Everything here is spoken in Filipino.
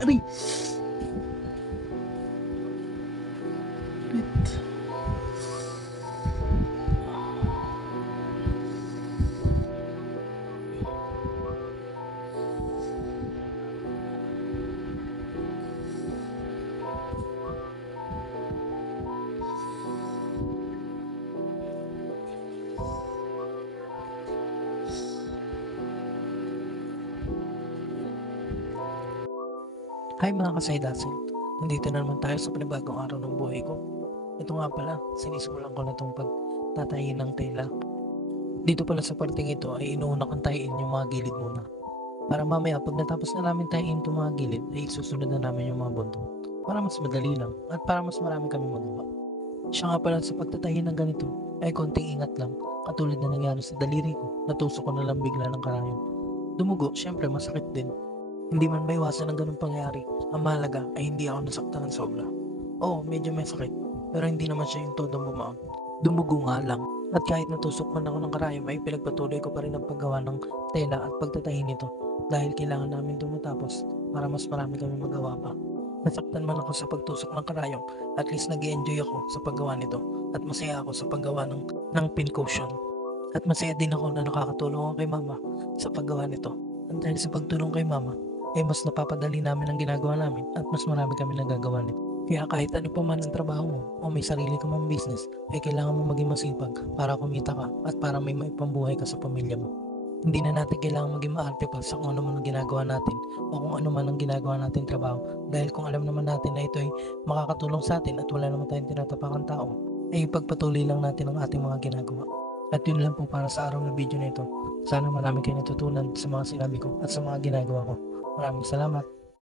Aray! Wait. Hi mga kasaydasin, nandito na naman tayo sa panibagong araw ng buhay ko. Ito nga pala, sinisimulan ko na itong pagtatayin ng tela. Dito pala sa parting ito ay inuuna kong tayin yung mga gilid muna. Para mamaya pag natapos na namin tayin itong mga gilid ay susunod na namin yung mga buntong. Para mas madali lang at para mas marami kami magawa. Siya nga pala sa pagtatayin ng ganito ay konting ingat lang. Katulad na nangyari sa daliri ko, natusok ko na lang bigla ng karayom. Dumugo, syempre masakit din. Hindi man maiwasan ng ganung pangyari, ang mahalaga ay hindi ako nasaktan ng sobra. Oo, medyo may sakit, pero hindi naman siya yung todong bumaon. Dumugo nga lang, at kahit natusok man ako ng karayom ay pinagpatuloy ko pa rin ang paggawa ng tela at pagtatahi nito dahil kailangan namin matapos para mas marami kami magawa pa. Nasaktan man ako sa pagtusok ng karayom, at least nag-enjoy ako sa paggawa nito at masaya ako sa paggawa ng pin cushion. At masaya din ako na nakakatulong ako kay mama sa paggawa nito. At dahil sa pagtulong kay mama, ay mas napapadali namin ang ginagawa namin at mas marami kami nagagawa nito. Kaya kahit ano pa man ang trabaho mo o may sarili ka mang business, ay kailangan mo maging masipag para kumita ka at para may maipambuhay ka sa pamilya mo. Hindi na natin kailangan maging maarte pa sa kung ano man ang ginagawa natin o kung ano man ang ginagawa natin trabaho, dahil kung alam naman natin na ito ay makakatulong sa atin at wala naman tayong tinatapakang tao, ay ipagpatuloy lang natin ang ating mga ginagawa. At yun lang po para sa araw na video na ito. Sana marami kayo natutunan sa mga sinabi ko at sa mga ginagawa ko. Maraming salamat.